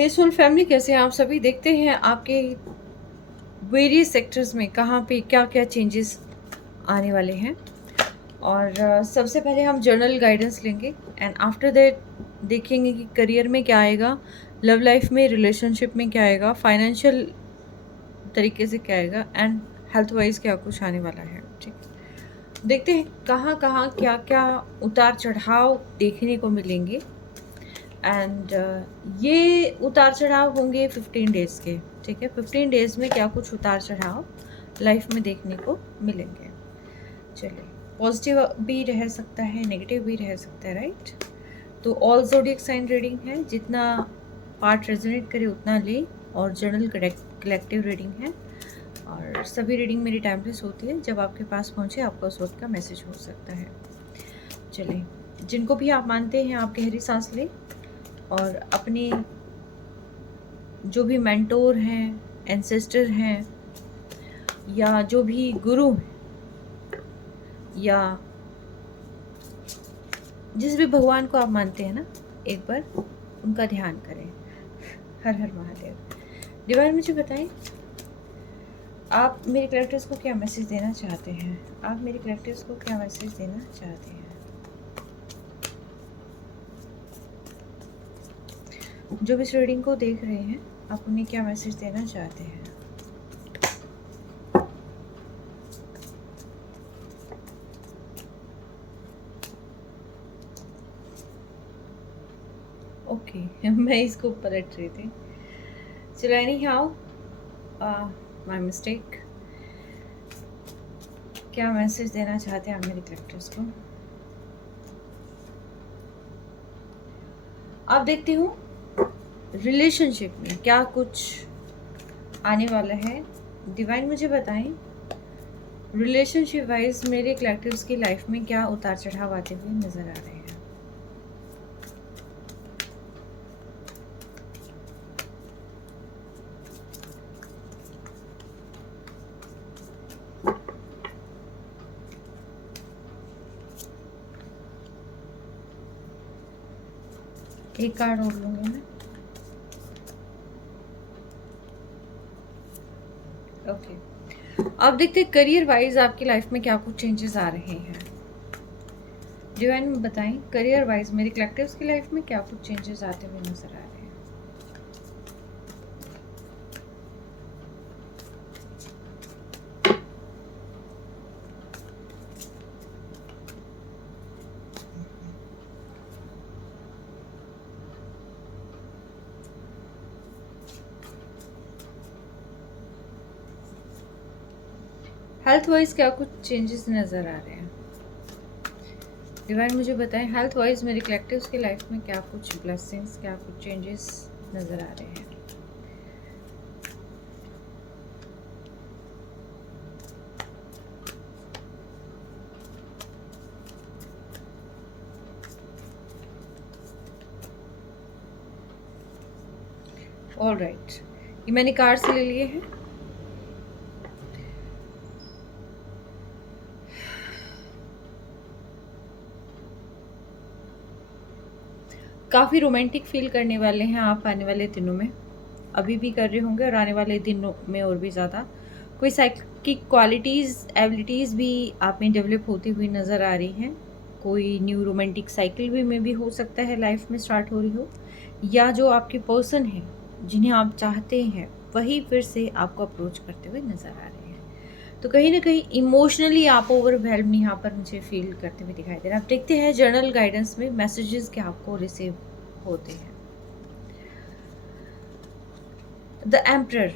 हे soul family, कैसे हैं आप सभी। देखते हैं आपके वेरियस सेक्टर्स में कहाँ पे क्या क्या चेंजेस आने वाले हैं। और सबसे पहले हम जर्नल गाइडेंस लेंगे एंड आफ्टर दैट देखेंगे कि करियर में क्या आएगा, लव लाइफ में, रिलेशनशिप में क्या आएगा, फाइनेंशियल तरीके से क्या आएगा एंड हेल्थ वाइज क्या कुछ आने वाला है। ठीक है, देखते हैं कहाँ कहाँ क्या क्या उतार चढ़ाव देखने को मिलेंगे। एंड ये उतार चढ़ाव होंगे 15 डेज़ के। ठीक है, 15 डेज़ में क्या कुछ उतार चढ़ाव लाइफ में देखने को मिलेंगे। चलिए, पॉजिटिव भी रह सकता है, नेगेटिव भी रह सकता है, राइट। तो ऑल ज़ोडिएक साइन रीडिंग है, जितना पार्ट रेजोनेट करे उतना ले, और जर्नल कलेक्टिव रीडिंग है। और सभी रीडिंग मेरी टाइमलेस होती है, जब आपके पास पहुँचे आपका उस वक्त का मैसेज हो सकता है। चलिए, जिनको भी आप मानते हैं आप गहरी सांस लें और अपने जो भी मेंटोर हैं, एंसेस्टर हैं, या जो भी गुरु हैं, या जिस भी भगवान को आप मानते हैं ना, एक बार उनका ध्यान करें। हर हर महादेव। डिवाइन, मुझे बताएं आप मेरे कैरेक्टर्स को क्या मैसेज देना चाहते हैं। आप मेरे कैरेक्टर्स को क्या मैसेज देना चाहते हैं। जो भी इस रीडिंग को देख रहे हैं, आप उन्हें क्या मैसेज देना चाहते हैं। ओके मैं इसको पलट रही थी। चलो, एनी हाउ, माय मिस्टेक। क्या मैसेज देना चाहते हैं आप मेरे कैरेक्टर्स को। आप देखती हूँ रिलेशनशिप में क्या कुछ आने वाला है। डिवाइन, मुझे बताएं रिलेशनशिप वाइज मेरे कलेक्टिव्स की लाइफ में क्या उतार चढ़ाव आते हुए नजर आ रहे हैं। एक कार्ड और लूंगी मैं। ओके, अब देखते हैं करियर वाइज आपकी लाइफ में क्या कुछ चेंजेस आ रहे हैं। डिवाइन बताएं करियर वाइज मेरे कलेक्टिव्स की लाइफ में क्या कुछ चेंजेस आते हुए नजर आ रहे हैं। हेल्थ वाइज क्या कुछ चेंजेस नजर आ रहे हैं। डिवाइन, मुझे बताएं हेल्थ वाइज मेरे कलेक्टिव्स की लाइफ में क्या कुछ ब्लेसिंग्स, क्या कुछ चेंजेस नजर आ रहे हैं। ऑल राइट, ये मैंने कार्ड्स ले लिए हैं। काफ़ी रोमांटिक फील करने वाले हैं आप आने वाले दिनों में, अभी भी कर रहे होंगे और आने वाले दिनों में और भी ज़्यादा। कोई साइकिक क्वालिटीज़, एबिलिटीज़ भी आप में डेवलप होती हुई नज़र आ रही हैं। कोई न्यू रोमांटिक साइकिल भी में भी हो सकता है लाइफ में स्टार्ट हो रही हो, या जो आपके पर्सन हैं जिन्हें आप चाहते हैं वही फिर से आपको अप्रोच करते हुए नज़र आ रहे हैं। तो कहीं ना कहीं इमोशनली आप ओवरवेल्म यहाँ पर मुझे फील करते हुए दिखाई दे रहा है। आप देखते हैं जर्नल गाइडेंस में मैसेजेस क्या आपको रिसीव होते हैं। द एम्परर,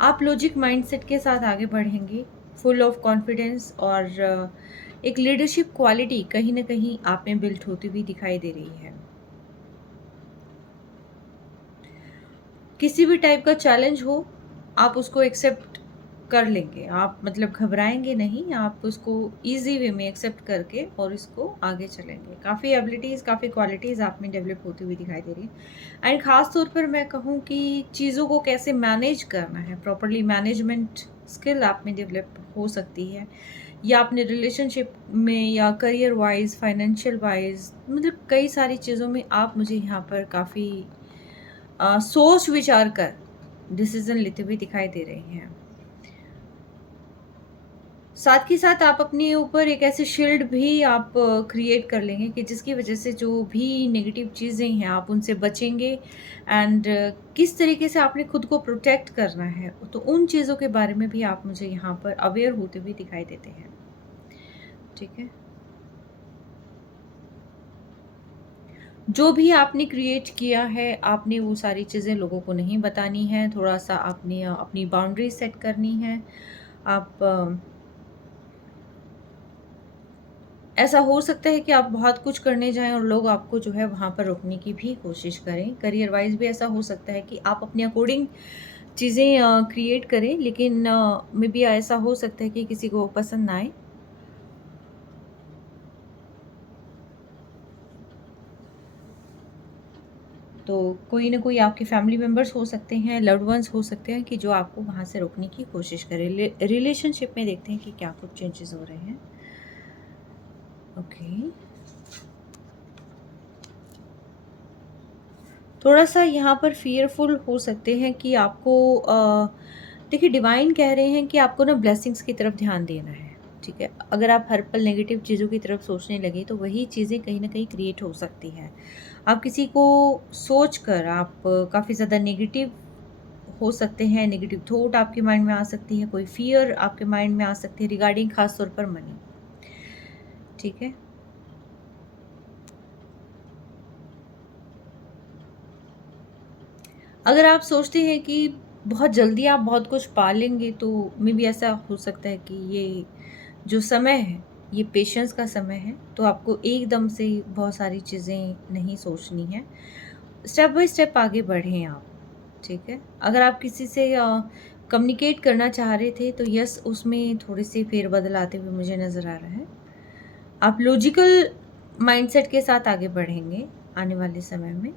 आप लॉजिक माइंडसेट के साथ आगे बढ़ेंगे, फुल ऑफ कॉन्फिडेंस, और एक लीडरशिप क्वालिटी कहीं ना कहीं आप में बिल्ट होती हुई दिखाई दे रही है। किसी भी टाइप का चैलेंज हो आप उसको एक्सेप्ट कर लेंगे, आप मतलब घबराएंगे नहीं, आप उसको इजी वे में एक्सेप्ट करके और इसको आगे चलेंगे। काफ़ी एबिलिटीज़, काफ़ी क्वालिटीज़ आप में डेवलप होती हुई दिखाई दे रही है। एंड ख़ास तौर पर मैं कहूँ कि चीज़ों को कैसे मैनेज करना है, प्रॉपरली मैनेजमेंट स्किल आप में डेवलप हो सकती है, या अपने रिलेशनशिप में या करियर वाइज, फाइनेंशियल वाइज, मतलब कई सारी चीज़ों में आप मुझे यहाँ पर काफ़ी सोच विचार कर डिसीजन लेते हुए दिखाई दे रहे हैं। साथ ही साथ आप अपने ऊपर एक ऐसे शील्ड भी आप क्रिएट कर लेंगे कि जिसकी वजह से जो भी नेगेटिव चीज़ें हैं आप उनसे बचेंगे। एंड किस तरीके से आपने खुद को प्रोटेक्ट करना है, तो उन चीज़ों के बारे में भी आप मुझे यहाँ पर अवेयर होते हुए दिखाई देते हैं। ठीक है, जो भी आपने क्रिएट किया है, आपने वो सारी चीज़ें लोगों को नहीं बतानी है। थोड़ा सा आपने अपनी बाउंड्री सेट करनी है। आप ऐसा हो सकता है कि आप बहुत कुछ करने जाएँ और लोग आपको जो है वहाँ पर रोकने की भी कोशिश करें। करियर वाइज़ भी ऐसा हो सकता है कि आप अपने अकॉर्डिंग चीज़ें क्रिएट करें, लेकिन मे बी ऐसा हो सकता है कि किसी को पसंद ना आए। तो कोई ना कोई आपके फैमिली मेंबर्स हो सकते हैं, लव्ड वंस हो सकते हैं कि जो आपको वहाँ से रोकने की कोशिश करें। रिलेशनशिप में देखते हैं कि क्या कुछ चेंजेस हो रहे हैं। ओके, थोड़ा-सा यहाँ पर फ़ियरफुल हो सकते हैं कि आपको देखिए डिवाइन कह रहे हैं कि आपको ना ब्लेसिंग्स की तरफ ध्यान देना है, ठीक है? अगर आप हर पल नेगेटिव चीज़ों की तरफ सोचने लगे तो वही चीज़ें कहीं न कहीं क्रिएट हो सकती हैं। आप किसी को सोचकर आप काफ़ी ज़्यादा नेगेटिव हो सकते हैं, नेगेटिव थॉट आपके माइंड में आ सकती है, कोई फ़ियर आपके माइंड में आ सकती है रिगार्डिंग ख़ास तौर पर मनी, ठीक है? अगर आप सोचते हैं कि बहुत जल्दी आप बहुत कुछ पा लेंगे, तो मे बी ऐसा हो सकता है कि ये जो समय है, ये पेशेंस का समय है, तो आपको एकदम से बहुत सारी चीज़ें नहीं सोचनी है। स्टेप बाय स्टेप आगे बढ़ें आप, ठीक है? अगर आप किसी से कम्युनिकेट करना चाह रहे थे, तो यस, उसमें थोड़े-से फेरबदल आते हुए मुझे नज़र आ रहा है। आप लॉजिकल माइंडसेट के साथ आगे बढ़ेंगे आने वाले समय में।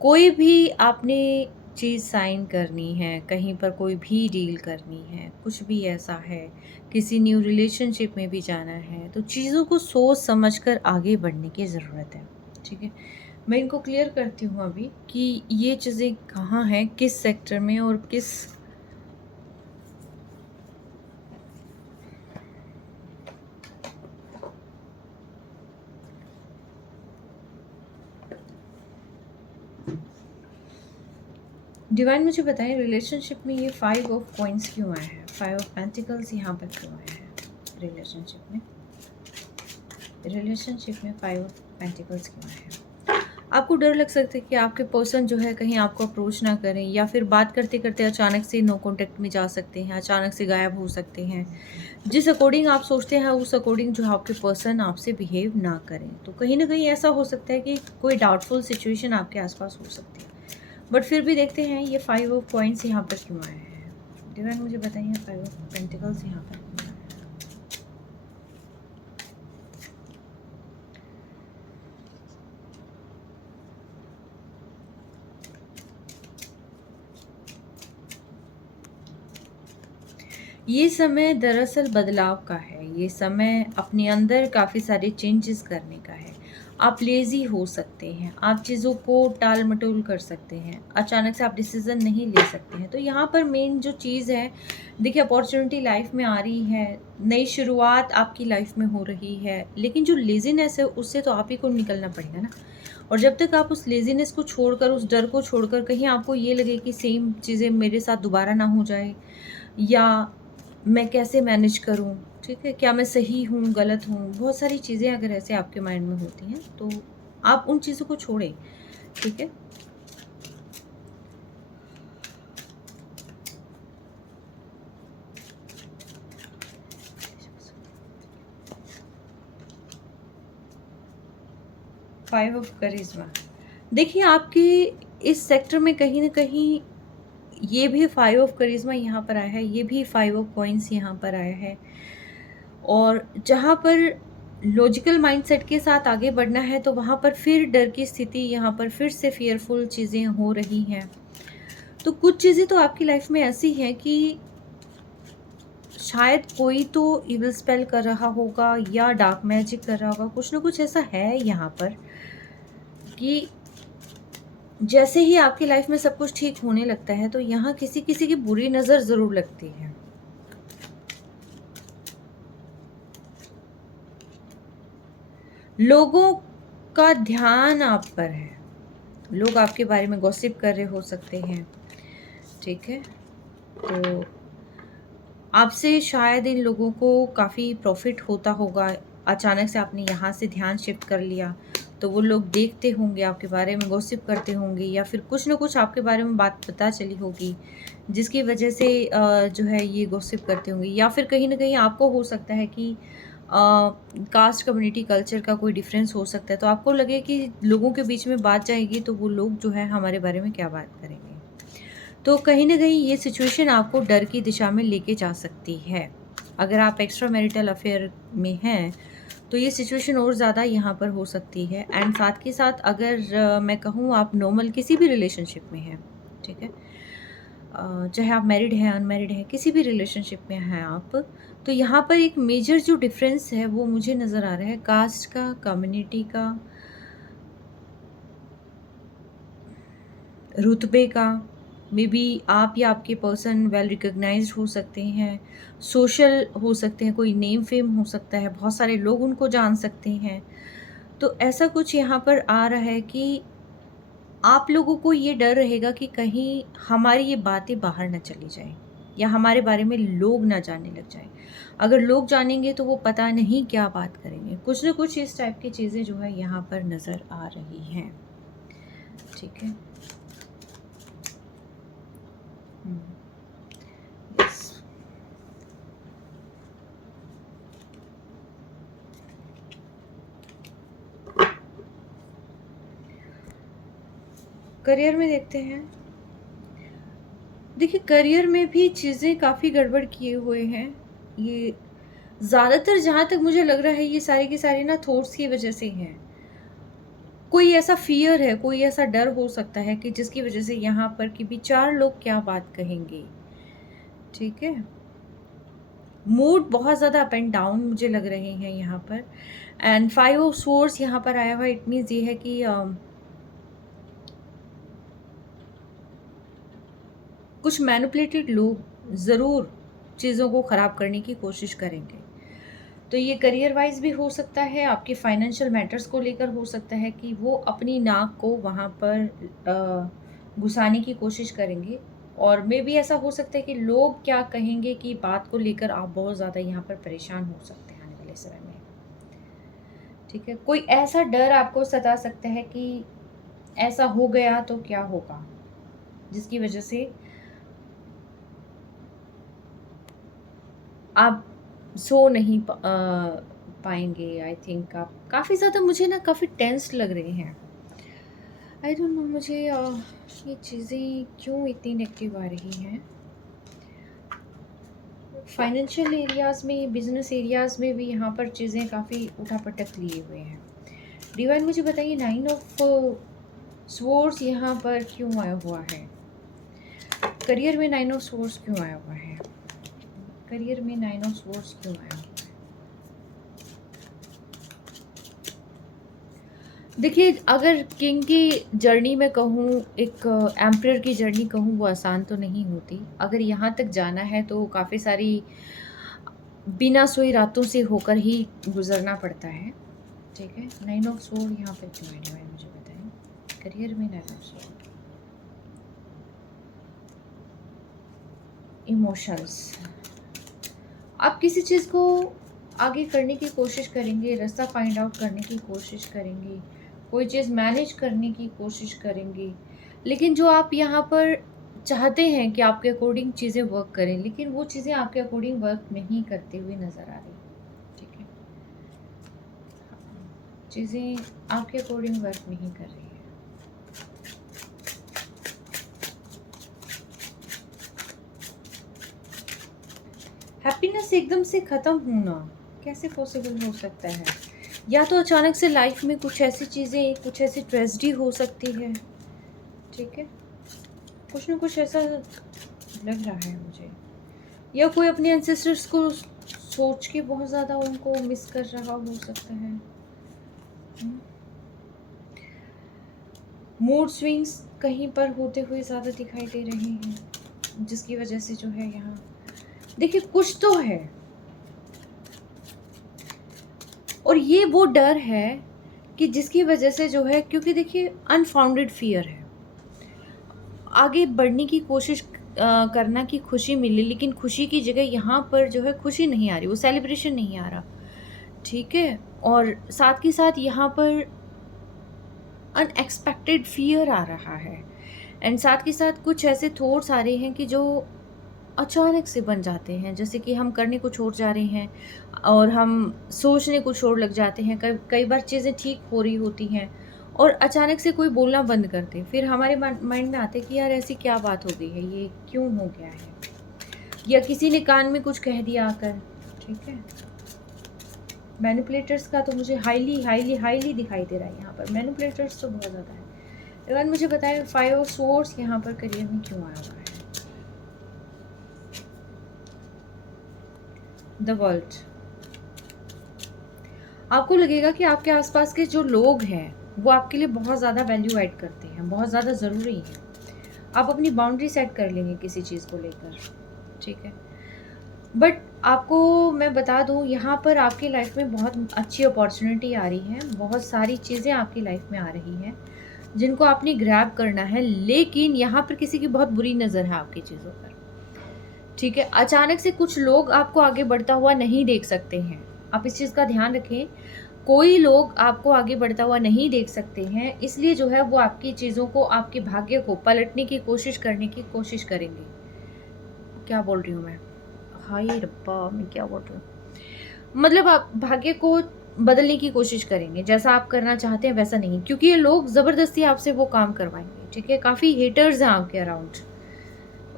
कोई भी आपने चीज़ साइन करनी है, कहीं पर कोई भी डील करनी है, कुछ भी ऐसा है, किसी न्यू रिलेशनशिप में भी जाना है, तो चीज़ों को सोच समझ कर आगे बढ़ने की ज़रूरत है, ठीक है? मैं इनको क्लियर करती हूँ अभी कि ये चीज़ें कहाँ हैं, किस सेक्टर में और किस डिवाइन मुझे बताएं रिलेशनशिप में ये 5 ऑफ कॉइन्स क्यों आया है? 5 ऑफ पेंटिकल्स यहाँ पर क्यों आया है रिलेशनशिप में? रिलेशनशिप में 5 ऑफ पेंटिकल्स क्यों आया है? आपको डर लग सकता है कि आपके पर्सन जो है कहीं आपको अप्रोच ना करें, या फिर बात करते-करते अचानक से नो कॉन्टैक्ट में जा सकते हैं, अचानक से गायब हो सकते हैं। जिस अकॉर्डिंग आप सोचते हैं उस अकॉर्डिंग जो है आपके पर्सन आपसे बिहेव ना करें। तो कहीं न कहीं ऐसा हो सकता है कि कोई डाउटफुल सिचुएशन आपके आस-पास हो सकती है। बट फिर भी देखते हैं ये 5 ऑफ कॉइन्स यहाँ पर क्यों आए हैं? डिवाइन मुझे बताइए 5 ऑफ पेंटिकल्स यहाँ पर क्यों आए हैं? ये समय दरअसल बदलाव का है। ये समय अपने अंदर काफ़ी सारे चेंजेस करने का है। आप लेज़ी हो सकते हैं, आप चीज़ों को टाल-मटोल कर सकते हैं, अचानक से आप डिसीज़न नहीं ले सकते हैं। तो यहाँ पर मेन जो चीज़ है, देखिए अपॉर्च्युनिटी लाइफ़ में आ रही है, नई शुरुआत आपकी लाइफ़ में हो रही है, लेकिन जो लेज़ीनेस है उससे तो आप ही को निकलना पड़ेगा ना। और जब तक आप उस लेज़ीनेस को छोड़कर, उस डर को छोड़कर, कहीं आपको ये लगे कि सेम चीज़ें मेरे साथ दोबारा ना हो जाए, या मैं कैसे मैनेज करूँ, ठीक है? क्या मैं सही हूँ, गलत हूँ? बहुत सारी चीज़ें अगर ऐसे आपके माइंड में होती हैं, तो आप उन चीज़ों को छोड़ें, ठीक है? फाइव ऑफ करिश्मा। देखिए, आपके इस सेक्टर में कहीं न कहीं ये भी 5 ऑफ करिश्मा यहाँ पर आया है, ये भी 5 ऑफ कॉइन्स यहाँ पर आया है। और जहाँ पर लॉजिकल माइंडसेट के साथ आगे बढ़ना है तो वहाँ पर फिर डर की स्थिति, यहाँ पर फिर से फियरफुल चीज़ें हो रही हैं। तो कुछ चीज़ें तो आपकी लाइफ में ऐसी हैं कि शायद कोई तो इविल स्पेल कर रहा होगा या डार्क मैजिक कर रहा होगा, कुछ ना कुछ ऐसा है यहाँ पर कि जैसे ही आपकी लाइफ में सब कुछ ठीक होने लगता है तो यहाँ किसी किसी की बुरी नज़र ज़रूर लगती है। लोगों का ध्यान आप पर है, लोग आपके बारे में गॉसिप कर रहे हो सकते हैं, ठीक है। तो आपसे शायद इन लोगों को काफ़ी प्रॉफिट होता होगा। अचानक से आपने यहाँ से ध्यान शिफ्ट कर लिया तो वो लोग देखते होंगे, आपके बारे में गॉसिप करते होंगे, या फिर कुछ ना कुछ आपके बारे में बात पता चली होगी जिसकी वजह से जो है ये गॉसिप करते होंगे। या फिर कहीं ना कहीं आपको हो सकता है कि कास्ट कम्युनिटी कल्चर का कोई डिफरेंस हो सकता है, तो आपको लगे कि लोगों के बीच में बात जाएगी तो वो लोग जो है हमारे बारे में क्या बात करेंगे। तो कहीं न कहीं ये सिचुएशन आपको डर की दिशा में लेके जा सकती है। अगर आप एक्स्ट्रा मैरिटल अफ़ेयर में हैं, तो ये सिचुएशन और ज़्यादा यहाँ पर हो सकती है। एंड साथ के साथ अगर मैं कहूँ आप नॉर्मल किसी भी रिलेशनशिप में हैं, ठीक है? चाहे आप मैरिड हैं, अनमैरिड हैं, किसी भी रिलेशनशिप में हैं आप, तो यहाँ पर एक मेजर जो डिफ़रेंस है वो मुझे नज़र आ रहा है कास्ट का, कम्युनिटी का, रुतबे का। मे बी आप या आपके पर्सन वेल रिकॉग्नाइज्ड हो सकते हैं, सोशल हो सकते हैं, कोई नेम फेम हो सकता है, बहुत सारे लोग उनको जान सकते हैं। तो ऐसा कुछ यहाँ पर आ रहा है कि आप लोगों को ये डर रहेगा कि कहीं हमारी ये बातें बाहर ना चली जाएँ या हमारे बारे में लोग ना जानने लग जाएँ। अगर लोग जानेंगे तो वो पता नहीं क्या बात करेंगे। कुछ न कुछ इस टाइप की चीज़ें जो है यहाँ पर नज़र आ रही हैं। ठीक है? हुँ। यस। करियर में देखते हैं। देखिए करियर में भी चीज़ें काफ़ी गड़बड़ किए हुए हैं। ये ज़्यादातर जहाँ तक मुझे लग रहा है ये सारी की सारी ना थॉट्स की वज़ह से हैं। कोई ऐसा फ़ियर है, कोई ऐसा डर हो सकता है कि जिसकी वज़ह से यहाँ पर कि भी 4 लोग क्या बात कहेंगे, ठीक है? मूड बहुत ज़्यादा अप एंड डाउन मुझे लग रहे हैं यहाँ पर। एंड 5 ऑफ सोर्ड्स यहाँ पर आया हुआ, इट मीन्स ये है कि कुछ मैनिपुलेटेड लोग ज़रूर चीज़ों को ख़राब करने की कोशिश करेंगे। तो ये करियर वाइज़ भी हो सकता है, आपके फाइनेंशियल मैटर्स को लेकर हो सकता है कि वो अपनी नाक को वहाँ पर घुसाने की कोशिश करेंगे। और मे बी ऐसा हो सकता है कि लोग क्या कहेंगे कि बात को लेकर आप बहुत ज़्यादा यहाँ पर परेशान हो सकते हैं आने वाले समय में। ठीक है? कोई ऐसा डर आपको सता सकता है कि ऐसा हो गया तो क्या होगा? जिसकी वज़ह से आप सो नहीं पाएँगे। आई थिंक आप काफ़ी ज़्यादा मुझे ना काफ़ी टेंस्ड लग रहे हैं। आई डोंट नो मुझे ये चीज़ें क्यों इतनी नेगेटिव आ रही हैं। फाइनेंशियल एरियाज़ में, बिज़नेस एरियाज़ में भी यहाँ पर चीज़ें काफ़ी उठा-पटक लिए हुए हैं। डिवाइन मुझे बताइए 9 ऑफ स्वॉर्ड्स यहाँ पर क्यों आया हुआ है? करियर में 9 ऑफ स्वॉर्ड्स क्यों आया हुआ है? करियर में 9 ऑफ स्वॉर्ड्स क्यों आया हुआ है? देखिए, अगर किंग की जर्नी में कहूँ, एक एम्परर की जर्नी कहूँ, वो आसान तो नहीं होती। अगर यहाँ तक जाना है तो काफ़ी सारी बिना सोई रातों से होकर ही गुज़रना पड़ता है, ठीक है? 9 ऑफ स्वॉर्ड यहाँ पे क्यों है डिवाइन मुझे बताएँ? करियर में 9 ऑफ स्वॉर्ड। इमोशंस। आप किसी चीज़ को आगे करने की कोशिश करेंगे, रास्ता फाइंड आउट करने की कोशिश करेंगे, कोई चीज़ मैनेज करने की कोशिश करेंगे। लेकिन जो आप यहाँ पर चाहते हैं कि आपके अकॉर्डिंग चीज़ें वर्क करें, लेकिन वो चीज़ें आपके अकॉर्डिंग वर्क नहीं करते हुए नज़र आ रही, ठीक है? चीज़ें आपके अकॉर्डिंग वर्क नहीं कर रही हैं। हैप्पीनेस एकदम से ख़त्म होना कैसे पॉसिबल हो सकता है? या तो अचानक से लाइफ में कुछ ऐसी चीज़ें, कुछ ऐसी ट्रेजेडी हो सकती है, ठीक है, कुछ ना कुछ ऐसा लग रहा है मुझे। या कोई अपने एंसेस्टर्स को सोच के बहुत ज़्यादा उनको मिस कर रहा हो सकता है। मूड स्विंग्स कहीं पर होते हुए ज़्यादा दिखाई दे रहे हैं, जिसकी वजह से जो है यहाँ देखिए कुछ तो है, और ये वो डर है कि जिसकी वजह से जो है, क्योंकि देखिए अनफाउंडेड फियर है, आगे बढ़ने की कोशिश करना कि खुशी मिले, लेकिन खुशी की जगह यहाँ पर जो है खुशी नहीं आ रही, वो सेलिब्रेशन नहीं आ रहा, ठीक है। और साथ के साथ यहाँ पर अनएक्सपेक्टेड फियर आ रहा है, एंड साथ के साथ कुछ ऐसे थॉट्स आ रहे हैं कि जो अचानक से बन जाते हैं, जैसे कि हम करने कुछ और जा रहे हैं और हम सोचने कुछ और लग जाते हैं। कई बार चीज़ें ठीक हो रही होती हैं और अचानक से कोई बोलना बंद कर दे, फिर हमारे माइंड में आते कि यार ऐसी क्या बात हो गई है, ये क्यों हो गया है, या किसी ने कान में कुछ कह दिया आकर, ठीक है। मैनिपुलेटर्स का तो मुझे हाईली हाईली हाईली दिखाई दे रहा है यहाँ पर, मैनिपुलेटर्स तो बहुत ज़्यादा है। अगर मुझे बताएं 5 ऑफ सोर्ड्स यहाँ पर करियर में क्यों आया हुआ है। द वर्ल्ड, आपको लगेगा कि आपके आसपास के जो लोग हैं वो आपके लिए बहुत ज़्यादा वैल्यू ऐड करते हैं, बहुत ज़्यादा ज़रूरी हैं। आप अपनी बाउंड्री सेट कर लेंगे किसी चीज़ को लेकर, ठीक है। बट आपको मैं बता दूं, यहाँ पर आपकी लाइफ में बहुत अच्छी अपॉर्चुनिटी आ रही है, बहुत सारी चीज़ें आपकी लाइफ में आ रही हैं जिनको आपने ग्रैब करना है, लेकिन यहाँ पर किसी की बहुत बुरी नज़र है आपकी चीज़ों पर, ठीक है। अचानक से कुछ लोग आपको आगे बढ़ता हुआ नहीं देख सकते हैं, आप इस चीज़ का ध्यान रखें। कोई लोग आपको आगे बढ़ता हुआ नहीं देख सकते हैं, इसलिए जो है वो आपकी चीज़ों को, आपके भाग्य को पलटने की कोशिश करने की कोशिश करेंगे। क्या बोल रही हूँ मैं, हाय रब्बा, मैं क्या बोल रही हूँ, मतलब आप भाग्य को बदलने की कोशिश करेंगे, जैसा आप करना चाहते हैं वैसा नहीं, क्योंकि ये लोग ज़बरदस्ती आपसे वो काम करवाएंगे, ठीक है। काफ़ी हेटर्स हैं आपके अराउंड,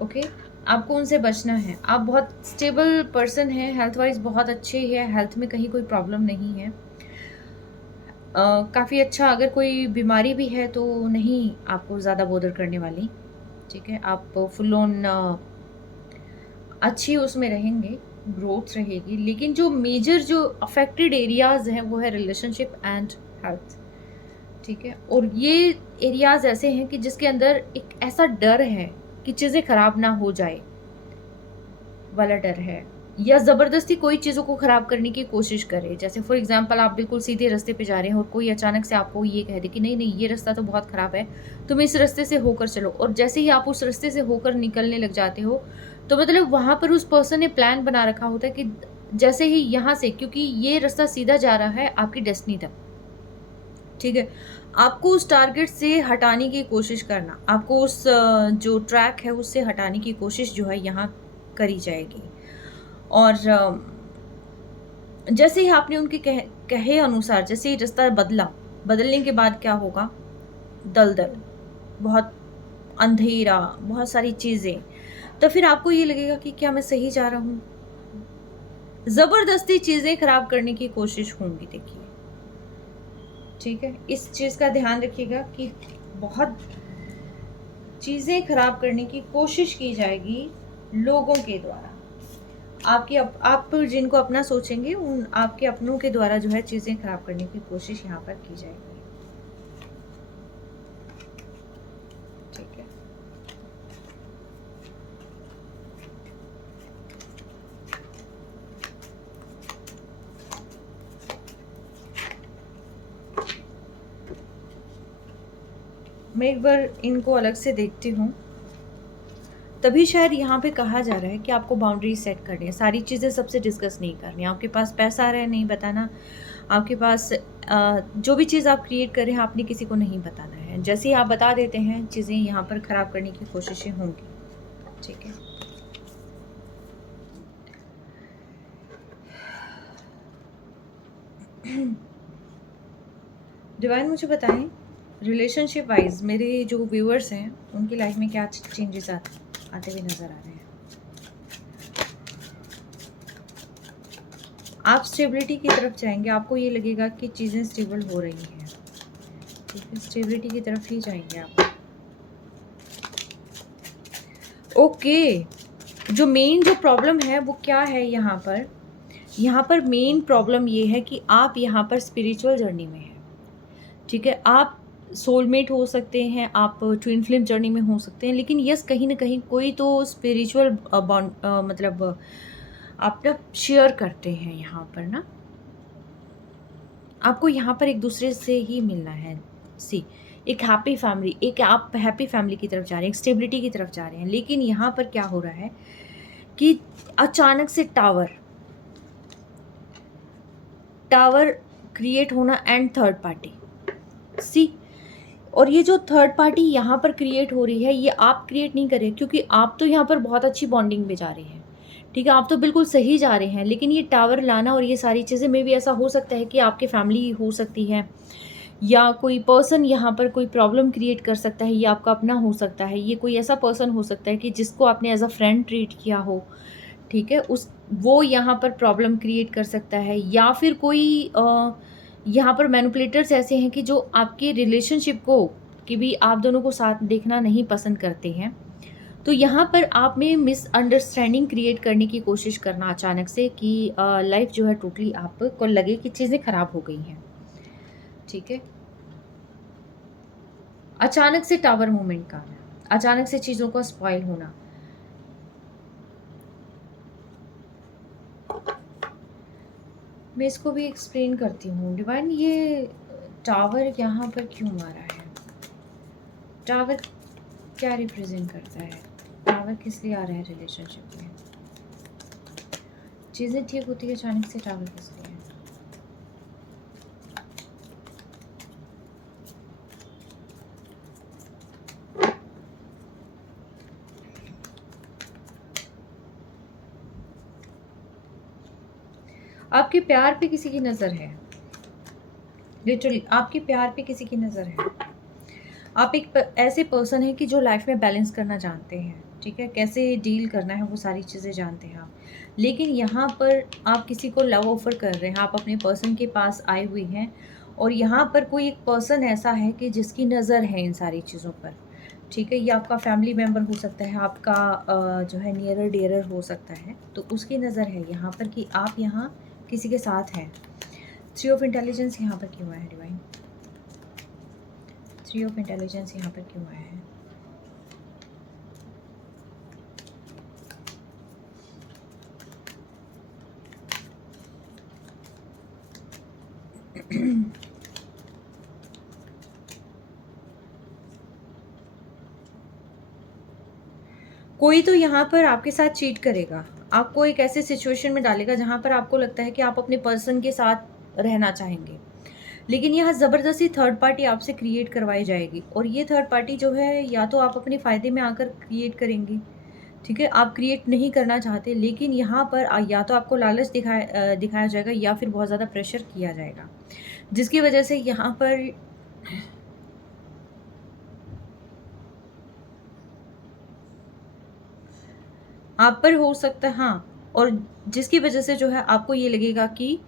ओके। आपको उनसे बचना है। आप बहुत स्टेबल पर्सन हैं, हेल्थ वाइज बहुत अच्छे हैं, हेल्थ में कहीं कोई प्रॉब्लम नहीं है, काफ़ी अच्छा। अगर कोई बीमारी भी है तो नहीं आपको ज़्यादा बोदर करने वाली, ठीक है। आप फुल ऑन अच्छी उसमें रहेंगे, ग्रोथ रहेगी, लेकिन जो मेजर जो अफेक्टेड एरियाज हैं वो है रिलेशनशिप एंड हेल्थ, ठीक है। और ये एरियाज ऐसे हैं कि जिसके अंदर एक ऐसा डर है कि चीज़ें खराब ना हो जाए वाला डर है, या ज़बरदस्ती कोई चीज़ों को ख़राब करने की कोशिश करे। जैसे फॉर एग्जांपल आप बिल्कुल सीधे रास्ते पे जा रहे हैं और कोई अचानक से आपको ये कह दे कि नहीं नहीं ये रास्ता तो बहुत ख़राब है, तुम इस रास्ते से होकर चलो, और जैसे ही आप उस रास्ते से होकर निकलने लग जाते हो तो मतलब वहाँ पर उस पर्सन ने प्लान बना रखा होता है कि जैसे ही यहाँ से, क्योंकि ये रास्ता सीधा जा रहा है आपकी डेस्टिनी तक, ठीक है, आपको उस टारगेट से हटाने की कोशिश करना, आपको उस जो ट्रैक है उससे हटाने की कोशिश जो है यहाँ करी जाएगी। और जैसे ही आपने उनके कहे अनुसार जैसे ही रास्ता बदलने के बाद क्या होगा, दलदल, बहुत अंधेरा, बहुत सारी चीज़ें, तो फिर आपको ये लगेगा कि क्या मैं सही जा रहा हूँ, ज़बरदस्ती चीज़ें खराब करने की कोशिश होंगी, देखिए, ठीक है। इस चीज़ का ध्यान रखिएगा कि बहुत चीज़ें खराब करने की कोशिश की जाएगी लोगों के द्वारा, आप जिनको अपना सोचेंगे उन आपके अपनों के द्वारा जो है चीज़ें खराब करने की कोशिश यहाँ पर की जाएगी, ठीक है। मैं एक बार इनको अलग से देखती हूँ, तभी शायद यहाँ पे कहा जा रहा है कि आपको बाउंड्री सेट करनी है, सारी चीज़ें सबसे डिस्कस नहीं करनी। आपके पास पैसा आ रहा है नहीं बताना, आपके पास जो भी चीज़ आप क्रिएट कर रहे हैं आपने किसी को नहीं बताना है। जैसे ही आप बता देते हैं चीज़ें यहाँ पर ख़राब करने की कोशिशें होंगी, ठीक है। डिवाइन मुझे बताएं रिलेशनशिप वाइज मेरे जो व्यूअर्स हैं उनकी लाइफ में क्या चेंजेस आते हुए नज़र आ रहे हैं। आप स्टेबिलिटी की तरफ जाएंगे, आपको ये लगेगा कि चीज़ें स्टेबल हो रही हैं, ठीक है, स्टेबिलिटी की तरफ ही जाएंगे आप। ओके, जो मेन जो प्रॉब्लम है वो क्या है यहाँ पर? यहाँ पर मेन प्रॉब्लम ये है कि आप यहाँ पर स्पिरिचुअल जर्नी में हैं, ठीक है। आप सोलमेट हो सकते हैं, आप ट्विन फ्लेम जर्नी में हो सकते हैं, लेकिन यस कहीं ना कहीं कोई तो स्पिरिचुअल बॉन्ड मतलब आप ना शेयर करते हैं यहाँ पर ना, आपको यहाँ पर एक दूसरे से ही मिलना है। सी, एक हैप्पी फैमिली, एक आप हैप्पी फैमिली की तरफ जा रहे हैं, एक स्टेबिलिटी की तरफ जा रहे हैं, लेकिन यहाँ पर क्या हो रहा है कि अचानक से टावर क्रिएट होना एंड थर्ड पार्टी। सी, और ये जो थर्ड पार्टी यहाँ पर क्रिएट हो रही है, ये आप क्रिएट नहीं कर रहे, क्योंकि आप तो यहाँ पर बहुत अच्छी बॉन्डिंग में जा रहे हैं, ठीक है, आप तो बिल्कुल सही जा रहे हैं, लेकिन ये टावर लाना और ये सारी चीज़ें में भी ऐसा हो सकता है कि आपकी फैमिली हो सकती है, या कोई पर्सन यहाँ पर कोई प्रॉब्लम क्रिएट कर सकता है, ये आपका अपना हो सकता है, ये कोई ऐसा पर्सन हो सकता है कि जिसको आपने एज अ फ्रेंड ट्रीट किया हो, ठीक है, उस वो यहाँ पर प्रॉब्लम क्रिएट कर सकता है, या फिर कोई यहाँ पर मैनिपुलेटर्स ऐसे हैं कि जो आपके रिलेशनशिप को कि भी आप दोनों को साथ देखना नहीं पसंद करते हैं। तो यहाँ पर आप में मिसअंडरस्टैंडिंग क्रिएट करने की कोशिश करना अचानक से कि लाइफ जो है टोटली आपको लगे कि चीज़ें खराब हो गई हैं, ठीक है। अचानक से टावर मूवमेंट का आना, अचानक से चीज़ों का स्पॉइल होना। मैं इसको भी एक्सप्लेन करती हूँ डिवाइन, ये टावर यहाँ पर क्यों आ रहा है, टावर क्या रिप्रेजेंट करता है, टावर किस लिए आ रहा है रिलेशनशिप में, चीज़ें ठीक होती है अचानक से टावर किस लिए है? आपके प्यार पे किसी की नज़र है, लिटरली आपके प्यार पे किसी की नज़र है। आप एक ऐसे पर्सन हैं कि जो लाइफ में बैलेंस करना जानते हैं, ठीक है, कैसे डील करना है वो सारी चीज़ें जानते हैं आप, लेकिन यहाँ पर आप किसी को लव ऑफर कर रहे हैं, आप अपने पर्सन के पास आए हुए हैं, और यहाँ पर कोई एक पर्सन ऐसा है कि जिसकी नज़र है इन सारी चीज़ों पर, ठीक है, ये आपका फैमिली मेम्बर हो सकता है, आपका जो है नियरर डियरर हो सकता है, तो उसकी नज़र है यहाँ पर कि आप यहाँ किसी के साथ हैं। थ्री ऑफ इंटेलिजेंस यहाँ पर क्यों आया है डिवाइन, थ्री ऑफ इंटेलिजेंस यहाँ पर क्यों आया है? कोई तो यहाँ पर आपके साथ चीट करेगा, आपको एक ऐसे सिचुएशन में डालेगा जहाँ पर आपको लगता है कि आप अपने पर्सन के साथ रहना चाहेंगे, लेकिन यहाँ ज़बरदस्ती थर्ड पार्टी आपसे क्रिएट करवाई जाएगी, और ये थर्ड पार्टी जो है या तो आप अपने फ़ायदे में आकर क्रिएट करेंगे, ठीक है, आप क्रिएट नहीं करना चाहते, लेकिन यहाँ पर या तो आपको लालच दिखाया जाएगा या फिर बहुत ज़्यादा प्रेशर किया जाएगा, जिसकी वजह से यहाँ पर आप पर हो सकता है, हाँ, और जिसकी वजह से जो है आपको ये लगेगा कि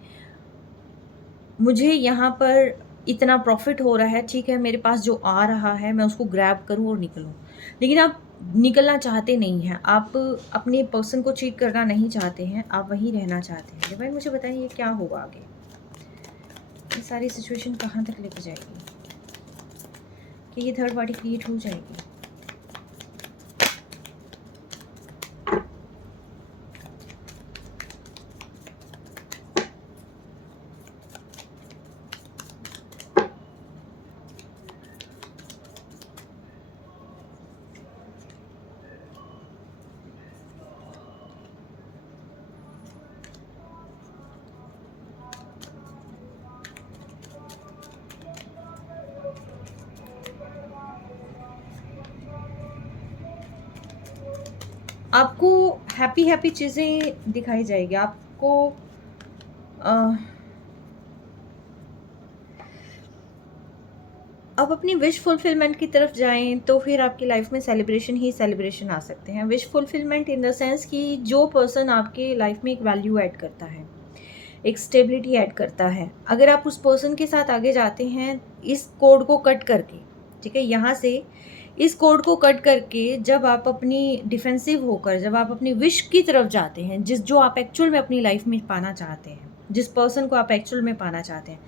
मुझे यहाँ पर इतना प्रॉफिट हो रहा है, ठीक है, मेरे पास जो आ रहा है मैं उसको ग्रैब करूँ और निकलूँ, लेकिन आप निकलना चाहते नहीं हैं, आप अपने पर्सन को चीट करना नहीं चाहते हैं, आप वहीं रहना चाहते हैं। भाई मुझे बताइए ये क्या होगा आगे, ये सारी सिचुएशन कहाँ तक लेके जाएगी, कि ये थर्ड पार्टी क्रिएट हो जाएगी? आपको हैप्पी हैप्पी चीज़ें दिखाई जाएगी, आपको अब अपनी विश फुलफिलमेंट की तरफ जाएं तो फिर आपकी लाइफ में सेलिब्रेशन ही सेलिब्रेशन आ सकते हैं। Wish fulfilment in the sense कि जो पर्सन आपके लाइफ में एक वैल्यू ऐड करता है, एक स्टेबिलिटी ऐड करता है। अगर आप उस पर्सन के साथ आगे जाते हैं इस कोड को कट करके, ठीक है, यहाँ से इस कोड को कट करके जब आप अपनी डिफेंसिव होकर, जब आप अपनी विश की तरफ जाते हैं, जो आप एक्चुअल में अपनी लाइफ में पाना चाहते हैं, जिस पर्सन को आप एक्चुअल में पाना चाहते हैं,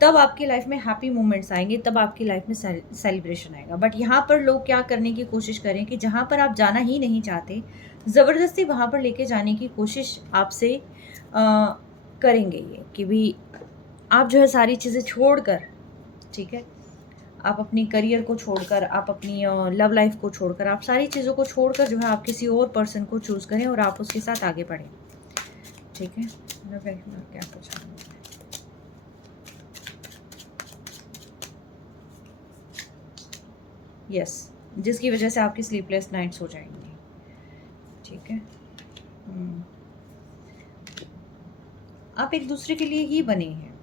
तब आपकी लाइफ में हैप्पी मोमेंट्स आएंगे, तब आपकी लाइफ में सेलिब्रेशन आएगा। बट यहाँ पर लोग क्या करने की कोशिश करें कि जहाँ पर आप जाना ही नहीं चाहते, ज़बरदस्ती वहाँ पर लेके जाने की कोशिश आपसे करेंगे, ये कि भी आप जो है सारी चीज़ें छोड़कर, ठीक है, आप अपनी करियर को छोड़कर, आप अपनी लव लाइफ को छोड़कर, आप सारी चीज़ों को छोड़कर जो है आप किसी और पर्सन को चूज़ करें और आप उसके साथ आगे बढ़ें, ठीक है। मैं क्या पूछा, यस, जिसकी वजह से आपकी स्लीपलेस नाइट्स हो जाएंगी, ठीक है। आप एक दूसरे के लिए ही बने हैं,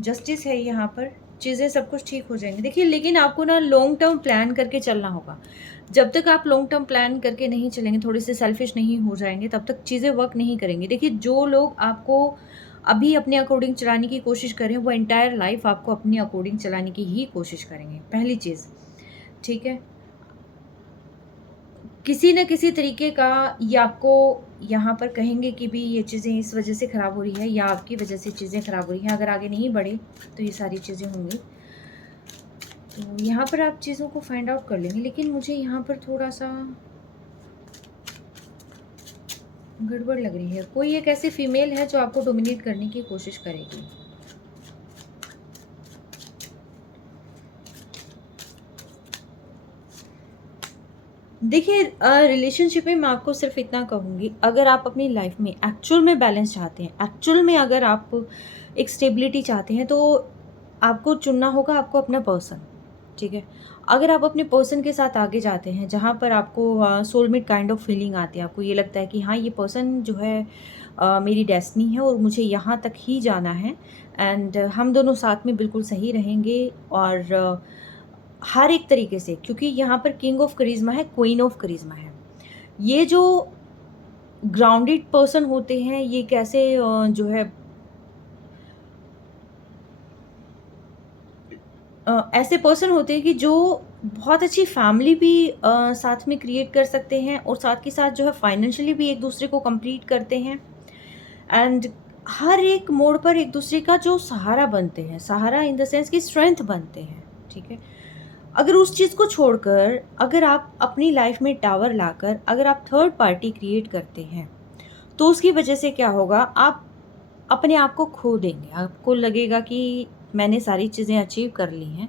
जस्टिस है यहाँ पर, चीज़ें सब कुछ ठीक हो जाएंगी। देखिए, लेकिन आपको ना लॉन्ग टर्म प्लान करके चलना होगा। जब तक आप लॉन्ग टर्म प्लान करके नहीं चलेंगे, थोड़े से सेल्फिश नहीं हो जाएंगे, तब तक चीज़ें वर्क नहीं करेंगी। देखिए, जो लोग आपको अभी अपने अकॉर्डिंग चलाने की कोशिश करें, वो एंटायर लाइफ आपको अपने अकॉर्डिंग चलाने की ही कोशिश करेंगे, पहली चीज़, ठीक है। किसी न किसी तरीके का ये आपको यहाँ पर कहेंगे कि भी ये चीज़ें इस वजह से ख़राब हो रही है या आपकी वजह से चीज़ें ख़राब हो रही हैं, अगर आगे नहीं बढ़े तो ये सारी चीज़ें होंगी। तो यहाँ पर आप चीज़ों को फाइंड आउट कर लेंगे, लेकिन मुझे यहाँ पर थोड़ा सा गड़बड़ लग रही है। कोई एक ऐसी फीमेल है जो आपको डोमिनेट करने की कोशिश करेगी। देखिए, रिलेशनशिप में मैं आपको सिर्फ इतना कहूँगी, अगर आप अपनी लाइफ में एक्चुअल में बैलेंस चाहते हैं, एक्चुअल में अगर आप एक स्टेबिलिटी चाहते हैं, तो आपको चुनना होगा आपको अपना पर्सन, ठीक है। अगर आप अपने पर्सन के साथ आगे जाते हैं, जहाँ पर आपको सोलमेट काइंड ऑफ फीलिंग आती है, आपको ये लगता है कि हाँ, ये पर्सन जो है मेरी डेस्टिनी है और मुझे यहाँ तक ही जाना है, एंड हम दोनों साथ में बिल्कुल सही रहेंगे, और हर एक तरीके से, क्योंकि यहाँ पर किंग ऑफ करिश्मा है, क्वीन ऑफ करिश्मा है। ये जो ग्राउंडेड पर्सन होते हैं, ये कैसे जो है ऐसे पर्सन होते हैं कि जो बहुत अच्छी फैमिली भी साथ में क्रिएट कर सकते हैं, और साथ के साथ जो है फाइनेंशियली भी एक दूसरे को कंप्लीट करते हैं, एंड हर एक मोड़ पर एक दूसरे का जो सहारा बनते हैं, सहारा इन द सेंस की स्ट्रेंथ बनते हैं, ठीक है। अगर उस चीज़ को छोड़कर, अगर आप अपनी लाइफ में टावर लाकर अगर आप थर्ड पार्टी क्रिएट करते हैं, तो उसकी वजह से क्या होगा, आप अपने आप को खो देंगे। आपको लगेगा कि मैंने सारी चीज़ें अचीव कर ली हैं,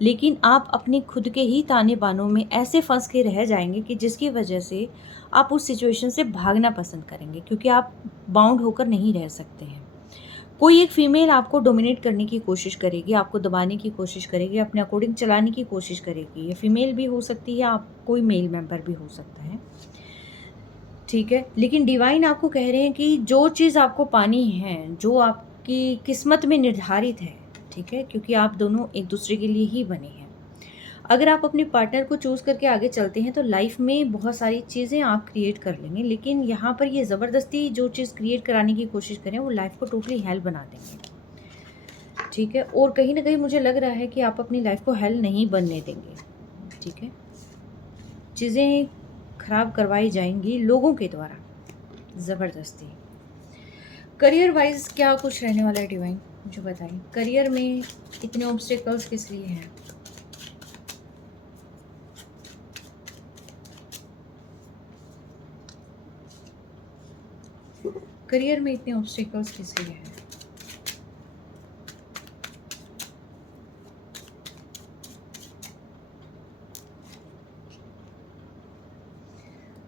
लेकिन आप अपनी खुद के ही ताने बानों में ऐसे फंस के रह जाएंगे कि जिसकी वजह से आप उस सिचुएशन से भागना पसंद करेंगे, क्योंकि आप बाउंड होकर नहीं रह सकते हैं। कोई एक फीमेल आपको डोमिनेट करने की कोशिश करेगी, आपको दबाने की कोशिश करेगी, अपने अकॉर्डिंग चलाने की कोशिश करेगी। ये फीमेल भी हो सकती है, आप कोई मेल मेंबर भी हो सकता है, ठीक है। लेकिन डिवाइन आपको कह रहे हैं कि जो चीज़ आपको पानी है, जो आपकी किस्मत में निर्धारित है, ठीक है, क्योंकि आप दोनों एक दूसरे के लिए ही बने हैं। अगर आप अपने पार्टनर को चूज़ करके आगे चलते हैं, तो लाइफ में बहुत सारी चीज़ें आप क्रिएट कर लेंगे, लेकिन यहाँ पर ये ज़बरदस्ती जो चीज़ क्रिएट कराने की कोशिश करें, वो लाइफ को टोटली हेल बना देंगे, ठीक है। और कहीं ना कहीं मुझे लग रहा है कि आप अपनी लाइफ को हेल नहीं बनने देंगे, ठीक है। चीज़ें खराब करवाई जाएंगी लोगों के द्वारा ज़बरदस्ती। करियर वाइज क्या कुछ रहने वाला है डिवाइन, मुझे बताइए। करियर में इतने ऑब्स्टेकल्स किस लिए हैं? करियर में इतने ऑब्स्टेकल्स किस लिए हैं?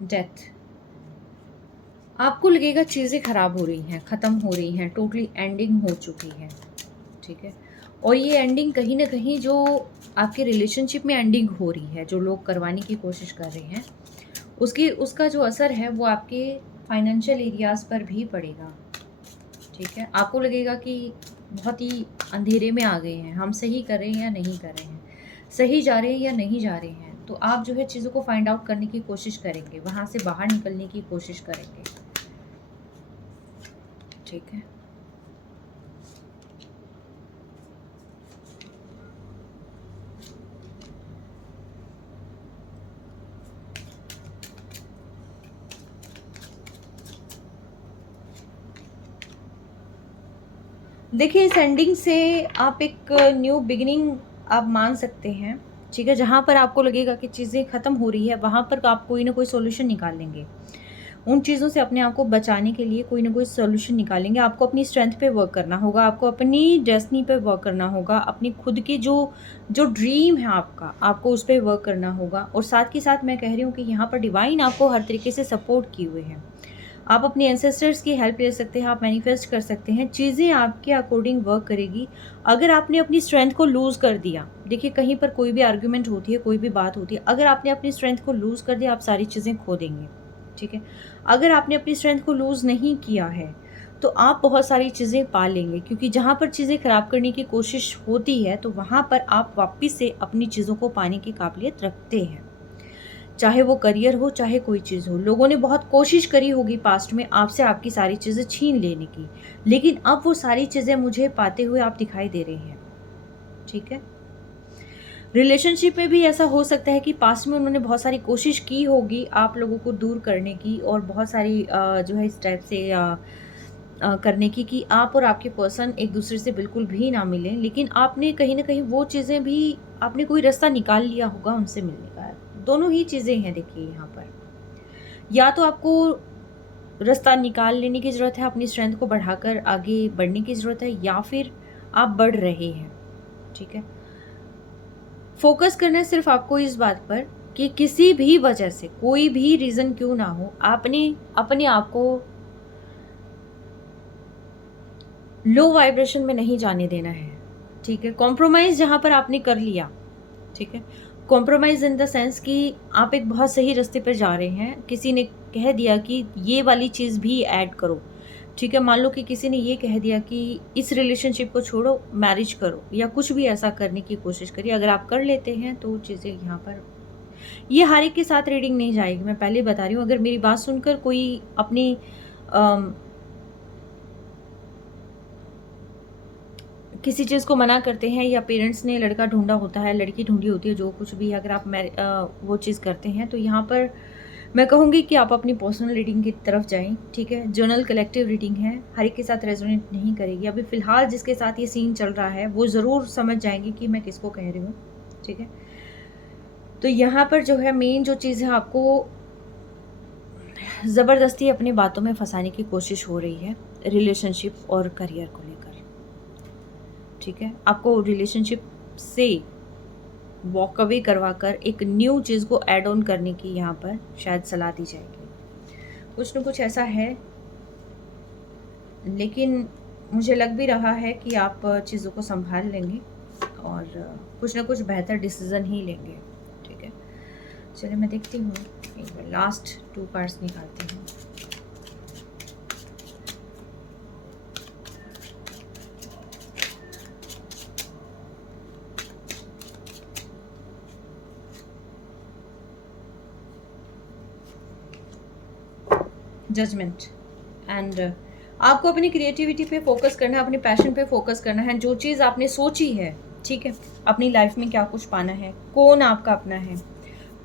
डेथ। आपको लगेगा चीज़ें खराब हो रही हैं, ख़त्म हो रही हैं, टोटली एंडिंग हो चुकी है, ठीक है। और ये एंडिंग कहीं ना कहीं जो आपके रिलेशनशिप में एंडिंग हो रही है, जो लोग करवाने की कोशिश कर रहे हैं, उसका जो असर है वो आपके फाइनेंशियल एरियाज़ पर भी पड़ेगा, ठीक है। आपको लगेगा कि बहुत ही अंधेरे में आ गए हैं, हम सही कर रहे हैं या नहीं कर रहे हैं, सही जा रहे हैं या नहीं जा रहे हैं। तो आप जो है चीज़ों को फाइंड आउट करने की कोशिश करेंगे, वहाँ से बाहर निकलने की कोशिश करेंगे, ठीक है। देखिए, इस एंडिंग से आप एक न्यू बिगिनिंग आप मान सकते हैं, ठीक है? जहाँ पर आपको लगेगा कि चीज़ें ख़त्म हो रही है, वहाँ पर आप कोई ना कोई सॉल्यूशन निकालेंगे। उन चीज़ों से अपने आप को बचाने के लिए कोई ना कोई सॉल्यूशन निकालेंगे। आपको अपनी स्ट्रेंथ पे वर्क करना होगा, आपको अपनी डेस्टिनी पे वर्क करना होगा, अपनी खुद की जो जो ड्रीम है आपका, आपको उस पे वर्क करना होगा। और साथ के साथ मैं कह रही हूँ कि यहाँ पर डिवाइन आपको हर तरीके से सपोर्ट किए हुए हैं। आप अपने एंसेस्टर्स की हेल्प ले सकते हैं, आप मैनिफेस्ट कर सकते हैं, चीज़ें आपके अकॉर्डिंग वर्क करेगी। अगर आपने अपनी स्ट्रेंथ को लूज़ कर दिया, देखिए कहीं पर कोई भी आर्गुमेंट होती है, कोई भी बात होती है, अगर आपने अपनी स्ट्रेंथ को लूज़ कर दिया, आप सारी चीज़ें खो देंगे, ठीक है? अगर आपने अपनी स्ट्रेंथ को लूज़ नहीं किया है, तो आप बहुत सारी चीज़ें पा लेंगे, क्योंकि जहाँ पर चीज़ें ख़राब करने की कोशिश होती है, तो वहाँ पर आप वापस से अपनी चीज़ों को पाने की काबिलियत रखते हैं। चाहे वो करियर हो, चाहे कोई चीज़ हो। लोगों ने बहुत कोशिश करी होगी पास्ट में आपसे आपकी सारी चीज़ें छीन लेने की, लेकिन अब वो सारी चीज़ें मुझे पाते हुए आप दिखाई दे रहे हैं, ठीक है? रिलेशनशिप में भी ऐसा हो सकता है कि पास्ट में उन्होंने बहुत सारी कोशिश की होगी आप लोगों को दूर करने की, और बहुत सारी जो है इस टाइप से करने की कि आप और आपके पर्सन एक दूसरे से बिल्कुल भी ना मिलें, लेकिन आपने कहीं न कहीं वो चीज़ें भी, आपने कोई रास्ता निकाल लिया होगा उनसे मिलने का। दोनों ही चीज़ें हैं देखिए यहाँ पर। या तो आपको रास्ता निकाल लेने की ज़रूरत है, अपनी स्ट्रेंथ को बढ़ाकर आगे बढ़ने की ज़रूरत है, या फिर आप बढ़ रहे हैं, ठीक है? फ़ोकस करना है सिर्फ़ आपको इस बात पर कि किसी भी वजह से, कोई भी रीज़न क्यों ना हो, आपने अपने आप को लो वाइब्रेशन में नहीं जाने देना है, ठीक है? कॉम्प्रोमाइज़ जहाँ पर आपने कर लिया, ठीक है? कॉम्प्रोमाइज़ इन द सेंस कि आप एक बहुत सही रास्ते पर जा रहे हैं, किसी ने कह दिया कि ये वाली चीज़ भी ऐड करो, ठीक है? मान लो कि किसी ने ये कह दिया कि इस रिलेशनशिप को छोड़ो, मैरिज करो, या कुछ भी ऐसा करने की कोशिश करिए। अगर आप कर लेते हैं तो चीज़ें यहाँ पर, ये हर एक के साथ रीडिंग नहीं जाएगी, मैं पहले ही बता रही हूँ। अगर मेरी बात सुनकर कोई अपनी अम, किसी चीज़ को मना करते हैं, या पेरेंट्स ने लड़का ढूँढा होता है, लड़की ढूँढी होती है, जो कुछ भी है, अगर आप वो चीज़ करते हैं, तो यहाँ पर मैं कहूँगी कि आप अपनी पर्सनल रीडिंग की तरफ जाएँ, ठीक है? जर्नल कलेक्टिव रीडिंग है, हर एक के साथ रेज़ोनेट नहीं करेगी। अभी फ़िलहाल जिसके साथ ये सीन चल रहा है, वो ज़रूर समझ जाएँगे कि मैं किसको कह रही हूँ, ठीक है? तो यहाँ पर जो है मेन जो चीज़ है, आपको ज़बरदस्ती अपनी बातों में फँसाने की कोशिश हो रही है, रिलेशनशिप और करियर को लेकर, ठीक है? आपको रिलेशनशिप से वॉक अवे करवाकर एक न्यू चीज़ को ऐड ऑन करने की यहाँ पर शायद सलाह दी जाएगी। कुछ न कुछ ऐसा है, लेकिन मुझे लग भी रहा है कि आप चीज़ों को सँभाल लेंगे और कुछ न कुछ बेहतर डिसीज़न ही लेंगे, ठीक है? चलिए मैं देखती हूँ, एक बार लास्ट 2 कार्ड्स निकालती हूँ। जजमेंट एंड आपको अपनी क्रिएटिविटी पे फोकस करना है, अपने पैशन पे फोकस करना है। जो चीज़ आपने सोची है, ठीक है, अपनी लाइफ में क्या कुछ पाना है, कौन आपका अपना है,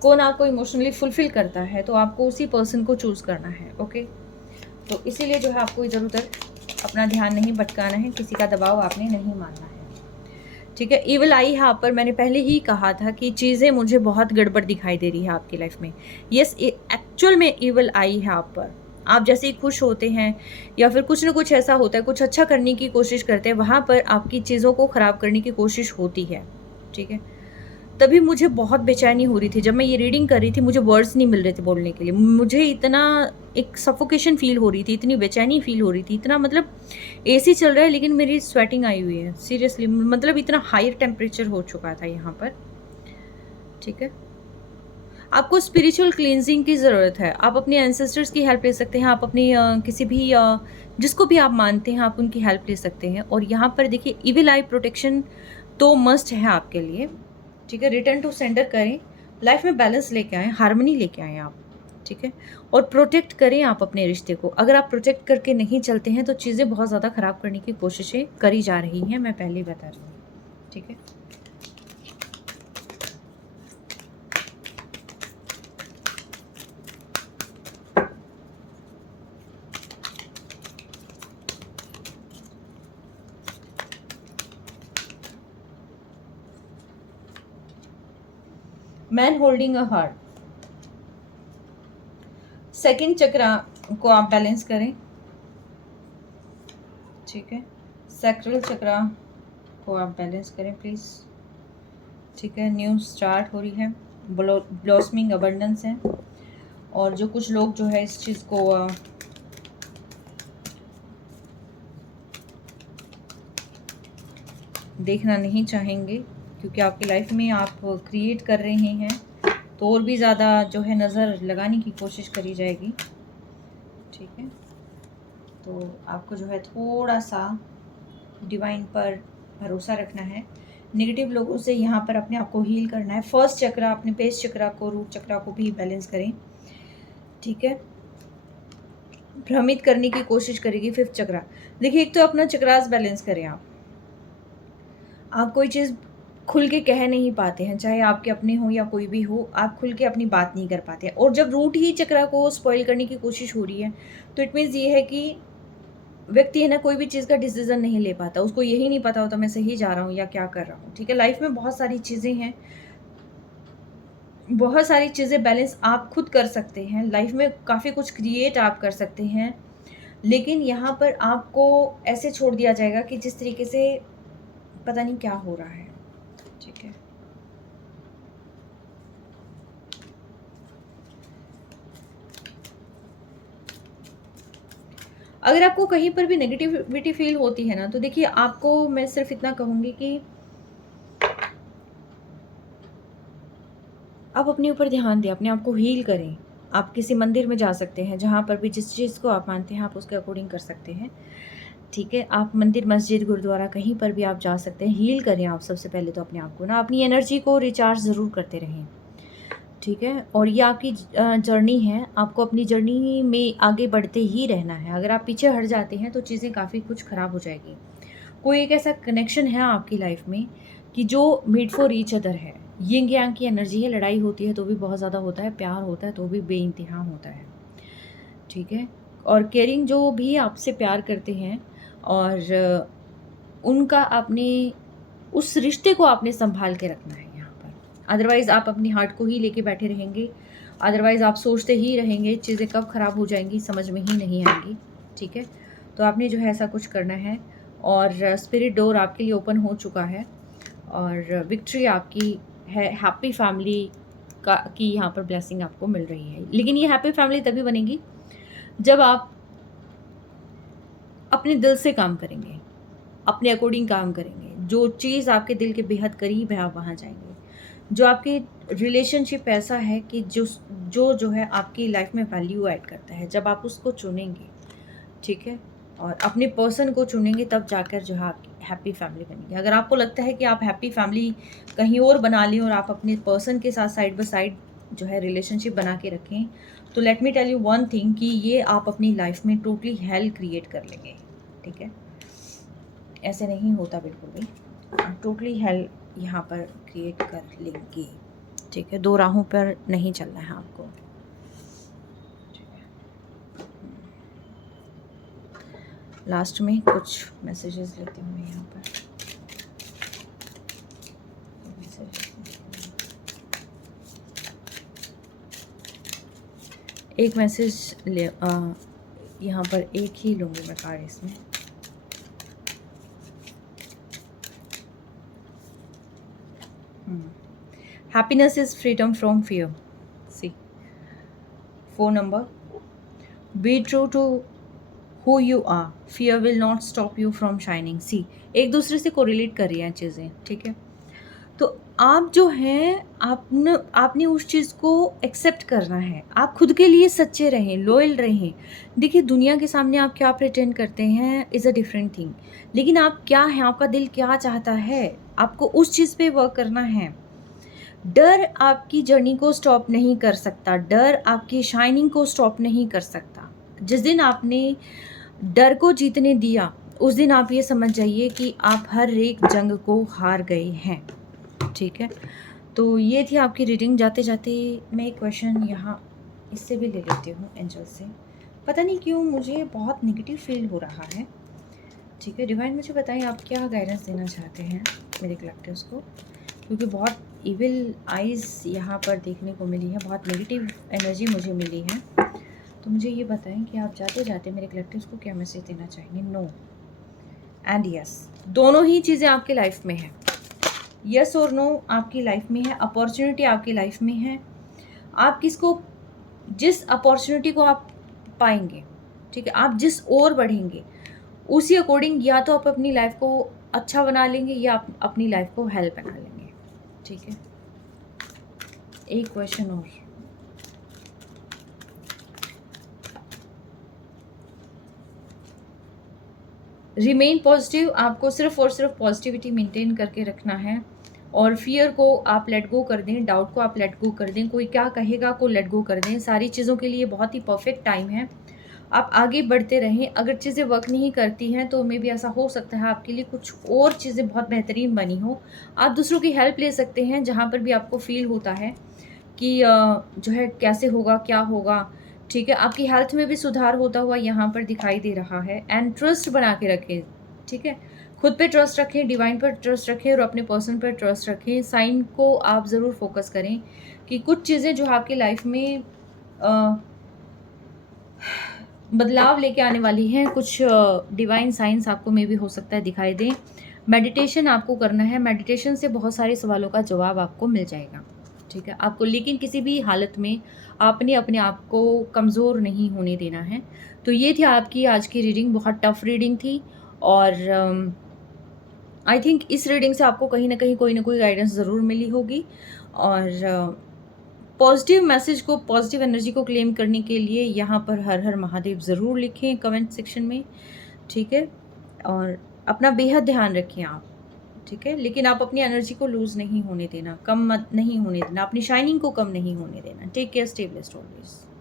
कौन आपको इमोशनली फुलफिल करता है, तो आपको उसी पर्सन को चूज़ करना है, ओके? तो इसीलिए जो है आपको इधर उधर अपना ध्यान नहीं भटकाना है, किसी का दबाव आपने नहीं मानना है, ठीक है? इविल आई है आप पर, मैंने पहले ही कहा था कि चीज़ें मुझे बहुत गड़बड़ दिखाई दे रही है आपकी लाइफ में। यस, एक्चुअल में इविल आई है आप पर। आप जैसे ही खुश होते हैं या फिर कुछ ना कुछ ऐसा होता है, कुछ अच्छा करने की कोशिश करते हैं, वहाँ पर आपकी चीज़ों को ख़राब करने की कोशिश होती है, ठीक है? तभी मुझे बहुत बेचैनी हो रही थी, जब मैं ये रीडिंग कर रही थी, मुझे वर्ड्स नहीं मिल रहे थे बोलने के लिए। मुझे इतना एक सफोकेशन फ़ील हो रही थी, इतनी बेचैनी फ़ील हो रही थी, इतना मतलब एसी चल रहा है लेकिन मेरी स्वेटिंग आई हुई है, सीरियसली मतलब इतना हायर टेम्परेचर हो चुका था यहाँ पर, ठीक है? आपको स्पिरिचुअल क्लींजिंग की ज़रूरत है। आप अपने एंसेस्टर्स की हेल्प ले सकते हैं, आप अपनी किसी भी जिसको भी आप मानते हैं, आप उनकी हेल्प ले सकते हैं। और यहाँ पर देखिए, इविल आई प्रोटेक्शन तो मस्ट है आपके लिए, ठीक है? रिटर्न टू सेंडर करें, लाइफ में बैलेंस लेके आएँ, हार्मनी लेके आएँ आप, ठीक है? और प्रोटेक्ट करें आप अपने रिश्ते को। अगर आप प्रोटेक्ट करके नहीं चलते हैं, तो चीज़ें बहुत ज़्यादा ख़राब करने की कोशिशें करी जा रही हैं, मैं पहले ही बता रही हूँ, ठीक है? Man holding a heart, second chakra को आप बैलेंस करें, ठीक है। सैक्रल चक्रा को आप बैलेंस करें प्लीज़, ठीक है। न्यू स्टार्ट हो रही है, ब्लॉसमिंग अबंडेंस है। और जो कुछ लोग जो है इस चीज़ को देखना नहीं चाहेंगे, क्योंकि आपकी लाइफ में आप क्रिएट कर रहे हैं, तो और भी ज़्यादा जो है नज़र लगाने की कोशिश करी जाएगी, ठीक है। तो आपको जो है थोड़ा सा डिवाइन पर भरोसा रखना है, नेगेटिव लोगों से यहाँ पर अपने आप को हील करना है। फर्स्ट चक्रा, अपने बेस चक्रा को, रूट चक्रा को भी बैलेंस करें, ठीक है। भ्रमित करने की कोशिश करेगी फिफ्थ चक्रा। देखिए, एक तो अपना चक्रास बैलेंस करें। आप कोई चीज़ खुल के कह नहीं पाते हैं, चाहे आपके अपने हो या कोई भी हो, आप खुल के अपनी बात नहीं कर पाते हैं। और जब रूट ही चक्रा को स्पॉइल करने की कोशिश हो रही है, तो इट मीन्स ये है कि व्यक्ति है ना, कोई भी चीज़ का डिसीजन नहीं ले पाता, उसको यही नहीं पता होता मैं सही जा रहा हूँ या क्या कर रहा हूँ, ठीक है। लाइफ में बहुत सारी चीज़ें हैं, बहुत सारी चीज़ें बैलेंस आप खुद कर सकते हैं, लाइफ में काफ़ी कुछ क्रिएट आप कर सकते हैं, लेकिन यहाँ पर आपको ऐसे छोड़ दिया जाएगा कि जिस तरीके से पता नहीं क्या हो रहा है, ठीक है। अगर आपको कहीं पर भी नेगेटिविटी फील होती है ना, तो देखिए, आपको मैं सिर्फ इतना कहूँगी कि आप अपने ऊपर ध्यान दें, अपने आप को हील करें। आप किसी मंदिर में जा सकते हैं, जहाँ पर भी जिस चीज़ को आप मानते हैं आप उसके अकॉर्डिंग कर सकते हैं, ठीक है। आप मंदिर, मस्जिद, गुरुद्वारा कहीं पर भी आप जा सकते हैं। हील करें आप सबसे पहले तो अपने आप को ना, अपनी एनर्जी को रिचार्ज ज़रूर करते रहें, ठीक है। और ये आपकी जर्नी है, आपको अपनी जर्नी में आगे बढ़ते ही रहना है। अगर आप पीछे हट जाते हैं तो चीज़ें काफ़ी कुछ ख़राब हो जाएगी। कोई एक ऐसा कनेक्शन है आपकी लाइफ में कि जो मेड फॉर ईच अदर है, यिंग यांग की एनर्जी है। लड़ाई होती है तो भी बहुत ज़्यादा होता है, प्यार होता है तो भी बेइंतहा होता है, ठीक है। और केयरिंग, जो भी आपसे प्यार करते हैं और उनका आपने उस रिश्ते को आपने संभाल के रखना है यहाँ पर। अदरवाइज़ आप अपनी हार्ट को ही लेके बैठे रहेंगे, अदरवाइज़ आप सोचते ही रहेंगे, चीज़ें कब ख़राब हो जाएंगी समझ में ही नहीं आएंगी, ठीक है। तो आपने जो है ऐसा कुछ करना है। और स्पिरिट डोर आपके लिए ओपन हो चुका है और विक्ट्री आपकी है। हैप्पी फैमिली की यहाँ पर ब्लेसिंग आपको मिल रही है। लेकिन ये हैप्पी फैमिली तभी बनेगी जब आप अपने दिल से काम करेंगे, अपने अकॉर्डिंग काम करेंगे। जो चीज़ आपके दिल के बेहद करीब है, आप वहाँ जाएंगे। जो आपकी रिलेशनशिप ऐसा है कि जो है आपकी लाइफ में वैल्यू ऐड करता है, जब आप उसको चुनेंगे, ठीक है, और अपने पर्सन को चुनेंगे, तब जाकर जो है आपकी हैप्पी फैमिली बनेगी। अगर आपको लगता है कि आप हैप्पी फैमिली कहीं और बना लें और आप अपने पर्सन के साथ साइड बाय साइड जो है रिलेशनशिप बना के रखें, तो let me tell you one thing कि ये आप अपनी लाइफ में टोटली हेल क्रिएट कर लेंगे, ठीक है। ऐसे नहीं होता बिल्कुल भी, टोटली हेल यहाँ पर क्रिएट कर लेंगे, ठीक है। दो राहों पर नहीं चलना है आपको। लास्ट में कुछ मैसेजेस लेती हूँ मैं यहाँ पर। एक मैसेज ले यहाँ पर एक ही लूँगी मैं कार्ड इसमें। Happiness is freedom from fear. See 4 number, be true to who you are, fear will not stop you from shining। सी एक दूसरे से कोरिलेट कर रही हैं चीज़ें, ठीक है। तो आप जो हैं, आपने उस चीज़ को एक्सेप्ट करना है। आप खुद के लिए सच्चे रहें, लॉयल रहें। देखिए, दुनिया के सामने आप क्या प्रिटेंड करते हैं इज़ अ डिफरेंट थिंग, लेकिन आप क्या हैं, आपका दिल क्या चाहता है, आपको उस चीज़ पे वर्क करना है। डर आपकी जर्नी को स्टॉप नहीं कर सकता, डर आपकी शाइनिंग को स्टॉप नहीं कर सकता। जिस दिन आपने डर को जीतने दिया, उस दिन आप ये समझ जाइए कि आप हर एक जंग को हार गए हैं, ठीक है। तो ये थी आपकी रीडिंग। जाते जाते मैं एक क्वेश्चन यहाँ इससे भी ले लेती हूँ, एंजल से। पता नहीं क्यों मुझे बहुत नेगेटिव फील हो रहा है, ठीक है। डिवाइन मुझे बताइए आप क्या गाइडेंस देना चाहते हैं मेरे कलेक्टिव्स को। क्योंकि बहुत इविल आइज़ यहाँ पर देखने को मिली है, बहुत नेगेटिव एनर्जी मुझे मिली है। तो मुझे ये बताएं कि आप जाते जाते मेरे कलेक्टिव्स को क्या मैसेज देना चाहेंगे? नो एंड यस, दोनों ही चीज़ें आपके लाइफ में हैं। यस और नो आपकी लाइफ में है, अपॉर्चुनिटी आपकी लाइफ में है। आप किसको, जिस अपॉर्चुनिटी को आप पाएंगे, ठीक है, आप जिस ओर बढ़ेंगे उसी अकॉर्डिंग या तो आप अपनी लाइफ को अच्छा बना लेंगे या आप अपनी लाइफ को हेल बना लेंगे। ठीक है, एक क्वेश्चन और। रिमेन पॉजिटिव, आपको सिर्फ और सिर्फ पॉजिटिविटी मेंटेन करके रखना है और फियर को आप लेट गो कर दें, डाउट को आप लेट गो कर दें, कोई क्या कहेगा को लेट गो कर दें। सारी चीज़ों के लिए बहुत ही परफेक्ट टाइम है, आप आगे बढ़ते रहें। अगर चीज़ें वर्क नहीं करती हैं तो मे भी ऐसा हो सकता है आपके लिए कुछ और चीज़ें बहुत बेहतरीन बनी हो। आप दूसरों की हेल्प ले सकते हैं जहाँ पर भी आपको फील होता है कि जो है कैसे होगा, क्या होगा। ठीक है, आपकी हेल्थ में भी सुधार होता हुआ यहाँ पर दिखाई दे रहा है। एंड ट्रस्ट बना के रखें, ठीक है, खुद पे ट्रस्ट रखें, डिवाइन पर ट्रस्ट रखें और अपने पर्सन पर ट्रस्ट रखें। साइन को आप ज़रूर फोकस करें कि कुछ चीज़ें जो आपकी लाइफ में बदलाव लेके आने वाली हैं, कुछ डिवाइन साइंस आपको में भी हो सकता है दिखाई दें। मेडिटेशन आपको करना है, मेडिटेशन से बहुत सारे सवालों का जवाब आपको मिल जाएगा। ठीक है, आपको लेकिन किसी भी हालत में आपने अपने आप को कमज़ोर नहीं होने देना है। तो ये थी आपकी आज की रीडिंग, बहुत टफ रीडिंग थी और आई थिंक इस रीडिंग से आपको कहीं ना कहीं कोई ना कोई गाइडेंस ज़रूर मिली होगी। और पॉजिटिव मैसेज को, पॉजिटिव एनर्जी को क्लेम करने के लिए यहाँ पर हर हर महादेव ज़रूर लिखें कमेंट सेक्शन में। ठीक है, और अपना बेहद ध्यान रखें आप। ठीक है, लेकिन आप अपनी एनर्जी को लूज़ नहीं होने देना, कम मत नहीं होने देना, अपनी शाइनिंग को कम नहीं होने देना। Take care, stay blessed always.